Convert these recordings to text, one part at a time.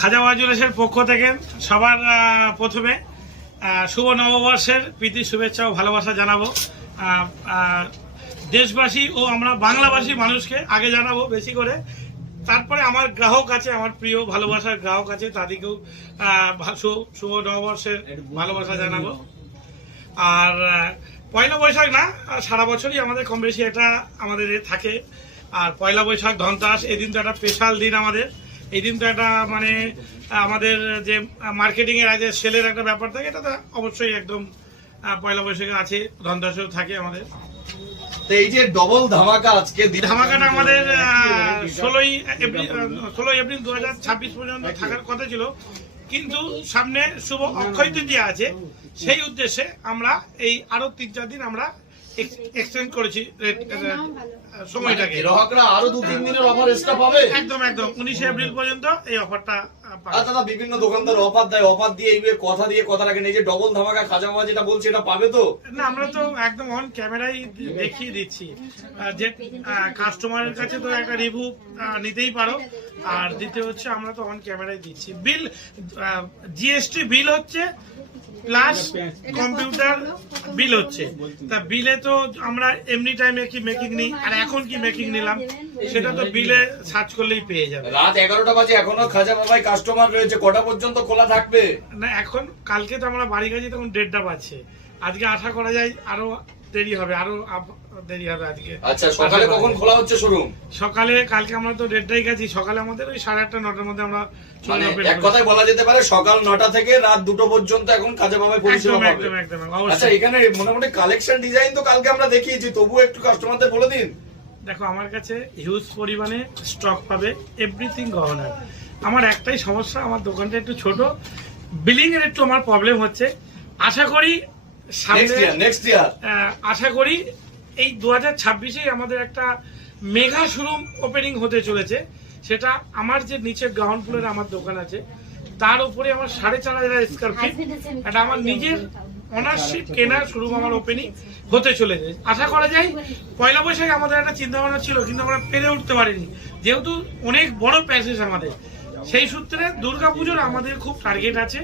খাজা ওয়াজুলের পক্ষ থেকে সবার প্রথমে শুভ নববর্ষের প্রীতি শুভেচ্ছা ও ভালোবাসা জানাবো। দেশবাসী ও আমরা বাংলাভাষী মানুষকে আগে জানাবো বেশি করে, তারপরে আমার গ্রাহক আছে, আমার প্রিয় ভালোবাসার গ্রাহক আছে, তাদেরকেও শুভ নববর্ষের ভালোবাসা জানাবো। আর পয়লা বৈশাখ না, সারা বছরই আমাদের কম বেশি এটা আমাদের থাকে। আর পয়লা বৈশাখ ধনতেরাস এই দিন তো একটা স্পেশাল দিন আমাদের। এই দিন তো একটা মানে আমাদের যে মার্কেটিং এর আছে সেলের একটা ব্যাপার থাকে, এটা তো অবশ্যই একদম পয়লা বৈশাখে আছে, ধনতেরাসেও থাকে আমাদের। এই যে ডবল ধামাকা, আজকে ধামাকাটা আমাদের 16 এপ্রিল 2026 পর্যন্ত থাকার কথা ছিল, কিন্তু সামনে শুভ অক্ষয় তৃতীয়া আছে, সেই উদ্দেশ্যে আমরা এই আরো 3-4 দিন আমরা এক্সটেন্ড করেছি সময়টাকে। গ্রাহকরা আরো 2-3 দিনের অফার এক্সট্রা পাবে। একদম 19 এপ্রিল পর্যন্ত এই অফারটা পাবে। দাদা বিভিন্ন দোকানদার অফার দেয়, অফার দিয়ে এইভাবে কথা রাখেন। এই যে ডবল ধামাকা খাজা বাবা যেটা বলছে, এটা পাবে তো? না, আমরা তো একদম অন ক্যামেরাই দেখিয়ে দিচ্ছি যে কাস্টমারের কাছে তো একটা রিভিউ নিতেই পারো। আর দ্বিতীয় হচ্ছে আমরা তো অন ক্যামেরাই দিচ্ছি। বিল জিএসটি বিল হচ্ছে প্লাস কম্পিউটার বিল হচ্ছে। তা বিলে তো আমরা এমনি টাইমে কি মেকিং নিই, আর এখন কি মেকিং নিলাম সেটা তো বিলে সার্চ করলেই পেয়ে যাবে। রাত 11টা বাজে, এখনো খাজা বাবাই কাস্টমার রয়েছে, কটা পর্যন্ত খোলা থাকবে? না, এখন কালকে তো আমরা বাড়ি গেছি, তখন 1:30টা বাজছে। আজকে আশা করা যায় আরো দেরি হবে, আরো দেরি হবে আজকে। আচ্ছা, সকালে কখন খোলা হচ্ছে শোরুম? সকালে কালকে আমরা তো 1:30টায় গেছি, সকালে আমাদের ওই 8:30 9টার মধ্যে আমরা এক কথায় বলা যেতে পারে সকাল 9টা থেকে রাত 2টো পর্যন্ত এখন খাজা বাবাই পরিষেবা পাবে। একদম। আচ্ছা, এখানে মোটামুটি কালেকশন ডিজাইন তো কালকে আমরা দেখিয়েছি, তবুও একটু কাস্টমারদের বলে দিন। দেখো, আমার কাছে হিউজ পরিমাণে স্টক পাবে, এভরিথিং গহনা। আমার একটাই সমস্যা, আমার দোকানটা একটু ছোট, বিলিং এর একটু আমার প্রবলেম হচ্ছে। আশা করি নেক্সট ইয়ার আশা করি এই 2026-এই আমাদের একটা মেগা শোরুম ওপেনিং হতে চলেছে। সেটা আমার যে নিচে গ্রাউন্ড ফ্লোরে আমার দোকান আছে, তার উপরে আমার 4,500 স্কয়ার ফিট এটা আমার নিজের অনারশিপ কেনা শোরুম আমার ওপেনিং হতে চলেছে। আশা করা যায় পয়লা বৈশাখে আমাদের একটা চিন্তা ভাবনা ছিল, কিন্তু আমরা পেরে উঠতে পারিনি, যেহেতু অনেক বড় প্যাসেজ আমাদের। সেই সূত্রে দুর্গাপুজোর আমাদের খুব টার্গেট আছে,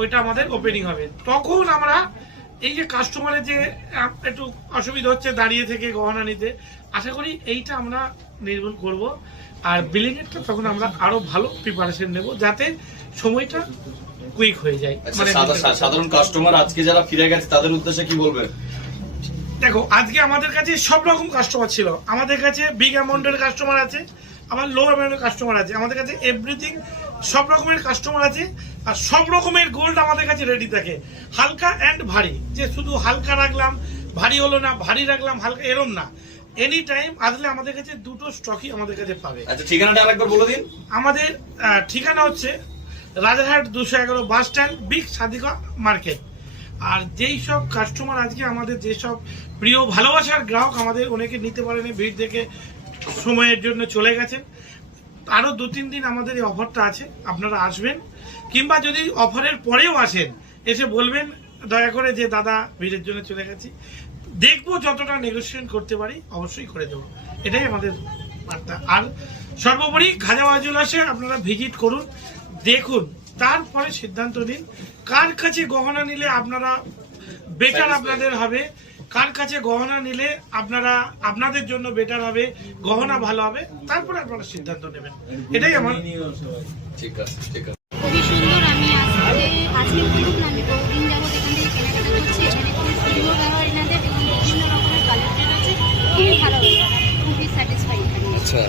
ওইটা আমাদের ওপেনিং হবে। তখন আমরা এই যে কাস্টমারের যে একটু অসুবিধা হচ্ছে দাঁড়িয়ে থেকে গহনা নিতে, আশা করি এইটা আমরা নির্মূল করব। আর বিলিং এরটা তখন আমরা আরো ভালো প্রিপারেশন নেব, যাতে সময়টা কুইক হয়ে যায়। মানে সাধারণ কাস্টমার আজকে যারা ফিরে গেছে তাদের উদ্দেশ্যে কি বলবেন? দেখো, আজকে আমাদের কাছে সব রকম কাস্টমার ছিল। আমাদের কাছে বিগ অ্যামাউন্টের কাস্টমার আছে, আমার লো অ্যামাউন্টের কাস্টমার আছে, আমাদের কাছে এভরিথিং সব রকমের কাস্টমার আছে। আর সব রকমের গোল্ড আমাদের কাছে রেডি থাকে, হালকা অ্যান্ড ভারী। যে শুধু হালকা রাখলাম ভারী হলো না, ভারী রাখলাম হালকা, এরম না। এনি টাইম আসলে আমাদের কাছে দুটো স্টকই আমাদের কাছে পাবে। আচ্ছা, ঠিকানাটা আরেকবার বলে দিন। আমাদের ঠিকানা হচ্ছে Rajarhat 211 bus stand, big Sadika market. আর যেই সব কাস্টমার আজকে আমাদের যেসব প্রিয় ভালোবাসার গ্রাহক আমাদের অনেকে নিতে পারেনি, ভিড় দেখে সময়ের জন্য চলে গেছেন, আরো 2-3 দিন আমাদের এই অফারটা আছে, আপনারা আসবেন। কিংবা যদি অফারের পরেও আসেন, এসে বলবেন দয়া করে যে দাদা ভিড়ের জন্য চলে গেছি, দেখবো যতটা নেগোসিয়েশন করতে পারি অবশ্যই করে দেবো। এটাই আমাদের বার্তা। আর সর্বোপরি খাজা ওয়াজুলাসে আপনারা ভিজিট করুন, দেখুন, তারপরে সিদ্ধান্ত নিন কার কাছে গহনা নিলে আপনারা বেটার আপনাদের হবে, কার কাছে গহনা নিলে আপনাদের জন্য বেটার হবে, গহনা ভালো হবে, তারপরে আপনারা সিদ্ধান্ত নেবেন। এটাই আমার। ঠিক আছে। খুবই সুন্দর। আমি আজকে বলুন, আমি বহুদিন যাবো এখান থেকে কেনাকাটা করছি। এখানে খুবই সুন্দর ব্যবহার এনাদের, এবং বিভিন্ন রকমের কালেকশন আছে, খুবই ভালো লাগে, খুবই স্যাটিসফাই। আচ্ছা,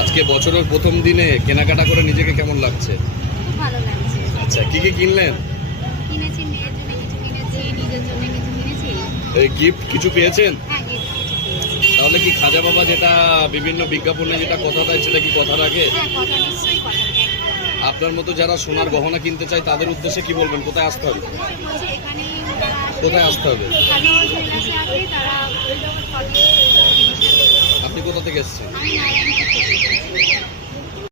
আজকে বছরের প্রথম দিনে কেনাকাটা করে নিজেকে কেমন লাগছে? খুব ভালো লাগছে। আচ্ছা, কি কিনলেন? কিনেছি, মেয়ের জন্য কিছু কিনেছি, নিজের জন্য কিছু কিনেছি। এই গিফট কিছু পেয়েছেন? হ্যাঁ, গিফট কিছু পেয়েছি। তাহলে কি খাজা বাবা যেটা বিভিন্ন বিজ্ঞাপনে যেটা কথা দেয় সেটা কি কথা রাখে? হ্যাঁ, কথা নিশ্চয়ই কথা থাকে। আপনার মতো যারা সোনার গহনা কিনতে চায় তাদের উদ্দেশ্যে কি বলবেন? কোথায় আসতে হবে? বলছি এখানেই কোথায় আসতে হবে? ভালো জুয়েলার্সে আসলে তারা সঠিক জিনিসটা। আপনি কোথা থেকে এসেছেন? আমি নারায়ণপুর থেকে এসেছি।